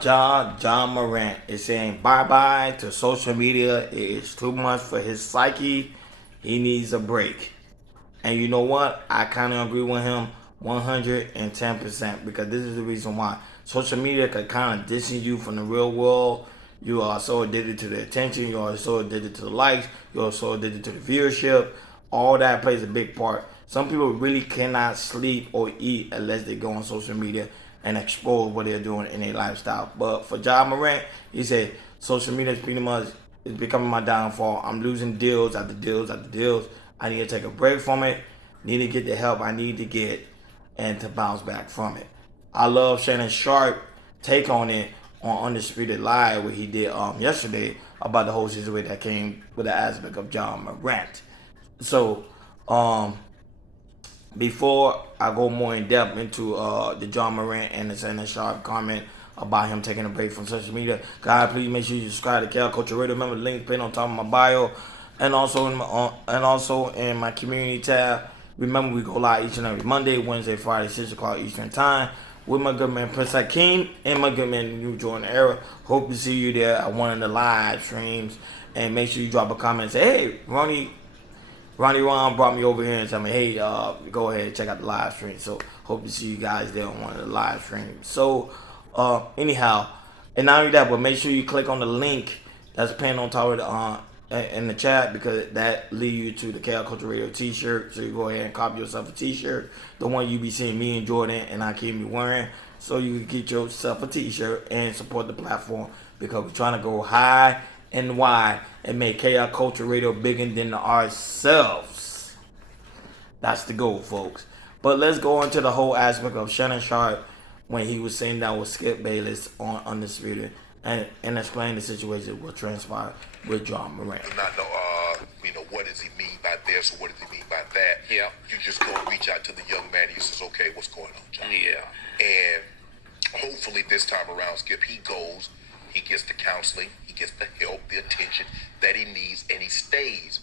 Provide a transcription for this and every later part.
John Morant is saying bye-bye to social media. It is too much for his psyche. He needs a break. And you know what? I kind of agree with him 110% because this is the reason why. Social media can kind of distance you from the real world. You are so addicted to the attention. You are so addicted to the likes. You are so addicted to the viewership. All that plays a big part. Some people really cannot sleep or eat unless they go on social media and expose what they're doing in their lifestyle. But for John Morant, he said social media is pretty much is becoming my downfall. I'm losing deals after deals after deals. I need to take a break from it. Need to get the help I need to get and to bounce back from it. I love Shannon Sharp take on it on Undisputed Live, where he did yesterday about the whole situation that came with the aspect of John Morant. So um before I go more in depth into the John Morant and the Shannon Sharp comment about him taking a break from social media, guys, please make sure you subscribe to Cal Culture Radio. Remember the link pinned on top of my bio, and also in my community tab. Remember we go live each and every Monday, Wednesday, Friday, 6 o'clock Eastern Time with my good man Prince Hakeem and my good man New Jordan Era. Hope to see you there at one of the live streams, and make sure you drop a comment and say, hey, Ronnie Ron brought me over here and told me, hey, go ahead and check out the live stream. So hope to see you guys there on one of the live streams. So anyhow, and not only that, but make sure you click on the link that's pinned on top of the in the chat, because that lead you to the KL Culture Radio t-shirt. So you go ahead and copy yourself a t-shirt, the one you be seeing me and Jordan and I keep me wearing, so you can get yourself a t-shirt and support the platform, because we're trying to go high and wide and make KL Culture Radio bigger than ourselves. That's the goal, folks. But let's go into the whole aspect of Shannon Sharp when he was sitting down with Skip Bayless on Undisputed and explain the situation what transpired with John Morant. Not know, what does he mean by this or what does he mean by that? Yeah. You just go and reach out to the young man. He says, okay, what's going on, John? Yeah. And hopefully this time around, Skip, he goes, he gets the counseling, he gets the help, the attention that he needs, and he stays.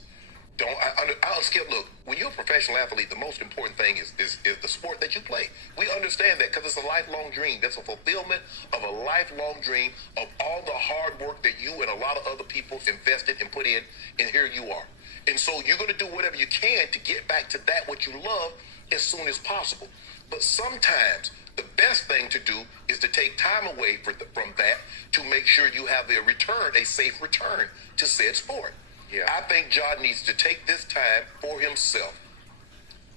I'll Skip, look, when you're a professional athlete, the most important thing is the sport that you play. We understand that because it's a lifelong dream. That's a fulfillment of a lifelong dream of all the hard work that you and a lot of other people invested and put in, and here you are. And so you're going to do whatever you can to get back to that what you love as soon as possible. But sometimes the best thing to do is to take time away from that to make sure you have a safe return to said sport. Yeah. I think John needs to take this time for himself.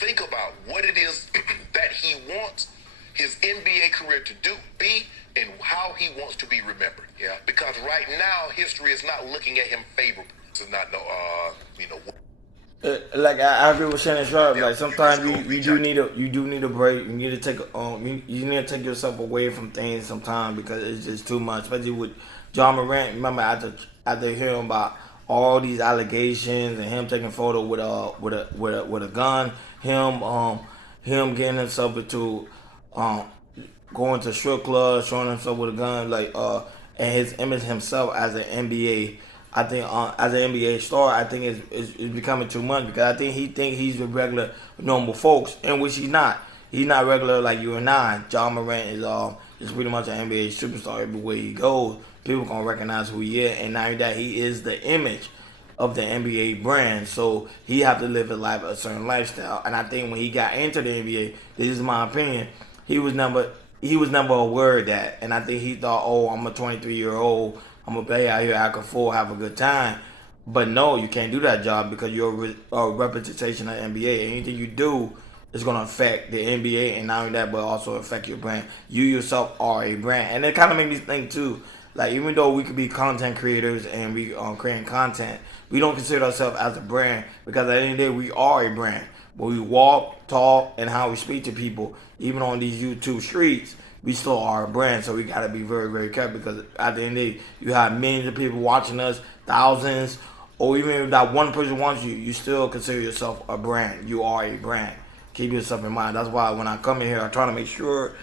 Think about what it is that he wants his NBA career to be and how he wants to be remembered. Yeah. Because right now, history is not looking at him favorably. It's not Like I agree with Shannon Sharp. Like sometimes you do need a break. You need to take you need to take yourself away from things sometimes, because it's just too much. Especially with John Morant. Remember after hearing about all these allegations and him taking photo with a gun, him getting himself into going to strip clubs, showing himself with a gun, and his image himself as an NBA. I think as an NBA star, I think it's becoming too much, because I think he's a regular normal folks, in which he's not. He's not regular like you and I. John Morant is pretty much an NBA superstar everywhere he goes. People gonna recognize who he is, and now that he is the image of the NBA brand, so he have to live a certain lifestyle. And I think when he got into the NBA, this is my opinion, he was never aware of that. And I think he thought, oh, I'm a 23-year-old, I'm gonna play out here, I can afford, have a good time. But no, you can't do that job, because you're a representation of the NBA. Anything you do is gonna affect the NBA, and not only that, but also affect your brand. You yourself are a brand, and it kind of made me think too. Like, even though we could be content creators and we creating content, we don't consider ourselves as a brand, because at the end of the day, we are a brand. When we walk, talk, and how we speak to people, even on these YouTube streets, we still are a brand. So we gotta be very, very careful, because at the end of the day, you have millions of people watching us, thousands, or even if that one person wants you, you still consider yourself a brand. You are a brand. Keep yourself in mind. That's why when I come in here, I try to make sure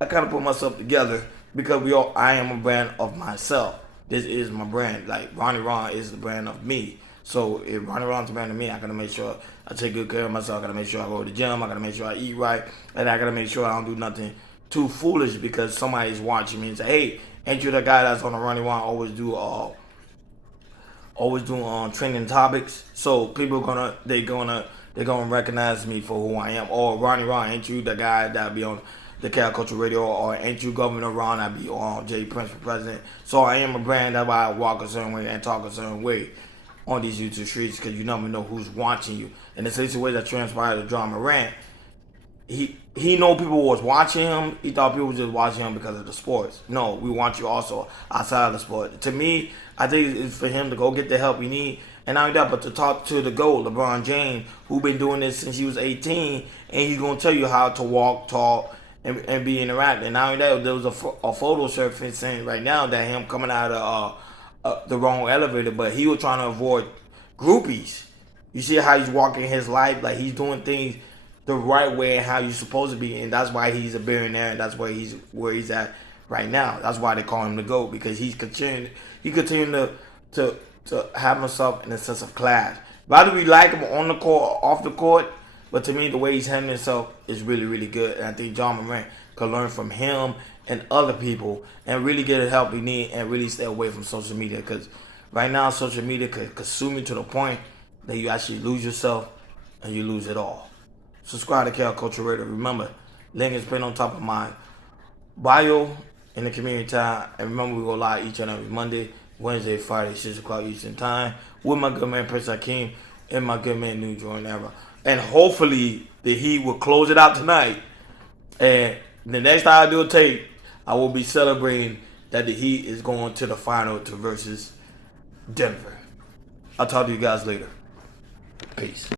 I kind of put myself together, because I am a brand of myself. This is my brand. Like, Ronnie Ron is the brand of me. So if Ronnie Ron's the brand of me, I gotta make sure I take good care of myself. I gotta make sure I go to the gym. I gotta make sure I eat right, and I gotta make sure I don't do nothing too foolish because somebody's watching me and say, "Hey, ain't you the guy that's on the running one always do trending topics?" So people they're gonna recognize me for who I am. Or Ronnie Ron, ain't you the guy that be on the Cal Culture Radio? Or ain't you Governor Ron that be on Jay Prince for president? So I am a brand. That's why I walk a certain way and talk a certain way on these YouTube streets, because you never know who's watching you. And the situation that transpired to John Morant, he know people was watching him. He thought people was just watching him because of the sports. No, we want you also outside of the sport. To me, I think it's for him to go get the help he need. And not only that, but to talk to the GOAT, LeBron James, who been doing this since he was 18, and he's gonna tell you how to walk, talk, and be interactive. And not only that, there was a photo surfacing right now that him coming out of the wrong elevator, but he was trying to avoid groupies. You see how he's walking his life, like he's doing things the right way and how you're supposed to be, and that's why he's a billionaire, and that's why he's where he's at right now. That's why they call him the GOAT, because he continued to have himself in a sense of class. Whether we like him on the court or off the court, but to me the way he's handling himself is really, really good, and I think John Morant could learn from him and other people and really get the help he need and really stay away from social media, because right now social media could consume you to the point that you actually lose yourself and you lose it all. Subscribe to Cal Culture Radio. Remember, link is pinned on top of my bio in the community tab. And remember, we go live each and every Monday, Wednesday, Friday, 6 o'clock Eastern Time with my good man Prince Hakeem and my good man New Jordan Era. And hopefully the Heat will close it out tonight. And the next time I do a tape, I will be celebrating that the Heat is going to the final to versus Denver. I'll talk to you guys later. Peace.